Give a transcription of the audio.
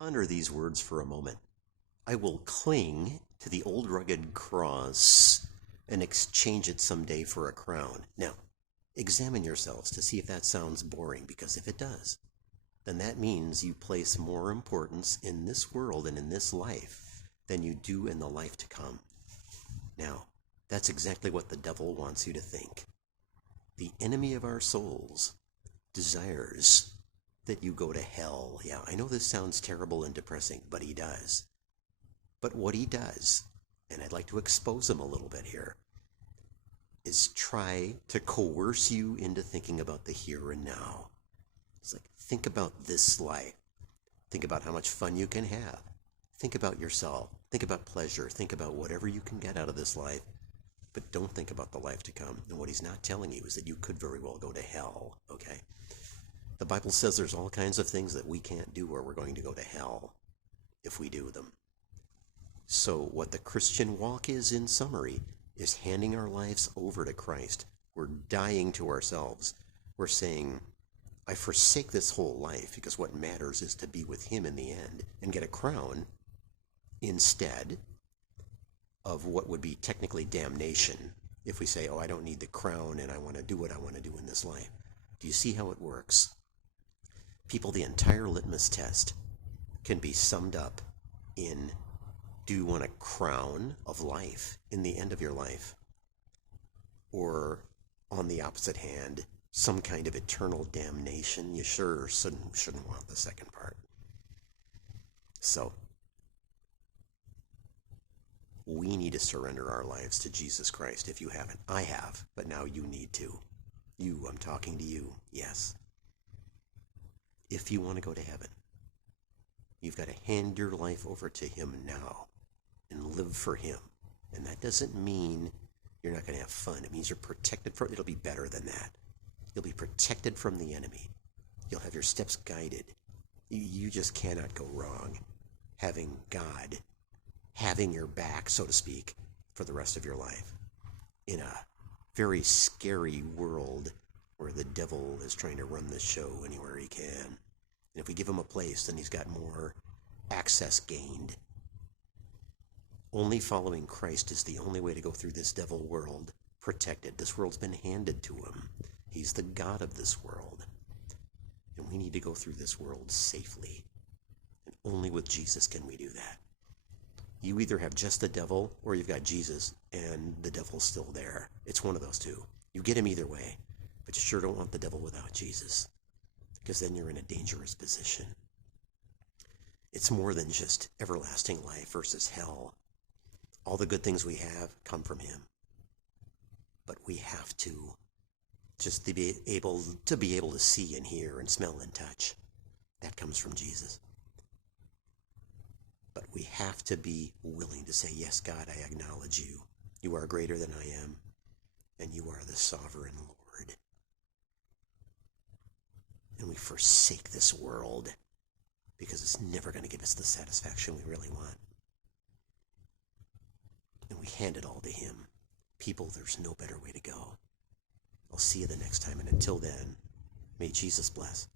Ponder these words for a moment. I will cling to the old rugged cross and exchange it someday for a crown. Now, examine yourselves to see if that sounds boring, because if it does, then that means you place more importance in this world and in this life than you do in the life to come. Now, that's exactly what the devil wants you to think. The enemy of our souls desires that you go to hell. Yeah, I know this sounds terrible and depressing, but he does. But what he does, and I'd like to expose him a little bit here, is try to coerce you into thinking about the here and now. It's like, think about this life. Think about how much fun you can have. Think about yourself. Think about pleasure. Think about whatever you can get out of this life. But don't think about the life to come. And what he's not telling you is that you could very well go to hell, okay? The Bible says there's all kinds of things that we can't do or we're going to go to hell if we do them. So what the Christian walk is, in summary, is handing our lives over to Christ. We're dying to ourselves. We're saying, I forsake this whole life because what matters is to be with him in the end and get a crown instead of what would be technically damnation if we say, oh, I don't need the crown and I want to do what I want to do in this life. Do you see how it works? People, the entire litmus test can be summed up in, do you want a crown of life in the end of your life? Or, on the opposite hand, some kind of eternal damnation? You sure shouldn't want the second part. So, we need to surrender our lives to Jesus Christ. If you haven't, I have, but now you need to. You, I'm talking to you, yes. If you want to go to heaven, you've got to hand your life over to him now and live for him. And that doesn't mean you're not going to have fun. It means you're protected from, it'll be better than that. You'll be protected from the enemy. You'll have your steps guided. You just cannot go wrong having God having your back, so to speak, for the rest of your life in a very scary world where the devil is trying to run the show anywhere he can. And if we give him a place, then he's got more access gained. Only following Christ is the only way to go through this devil world protected. This world's been handed to him. He's the God of this world. And we need to go through this world safely. And only with Jesus can we do that. You either have just the devil or you've got Jesus and the devil's still there. It's one of those two. You get him either way, but you sure don't want the devil without Jesus, because then you're in a dangerous position. It's more than just everlasting life versus hell. All the good things we have come from him, but we have to just to be able to see and hear and smell and touch. That comes from Jesus. But we have to be willing to say, yes, God, I acknowledge you. You are greater than I am, and you are the sovereign Lord. And we forsake this world because it's never going to give us the satisfaction we really want. And we hand it all to him. People, there's no better way to go. I'll see you the next time, and until then, may Jesus bless.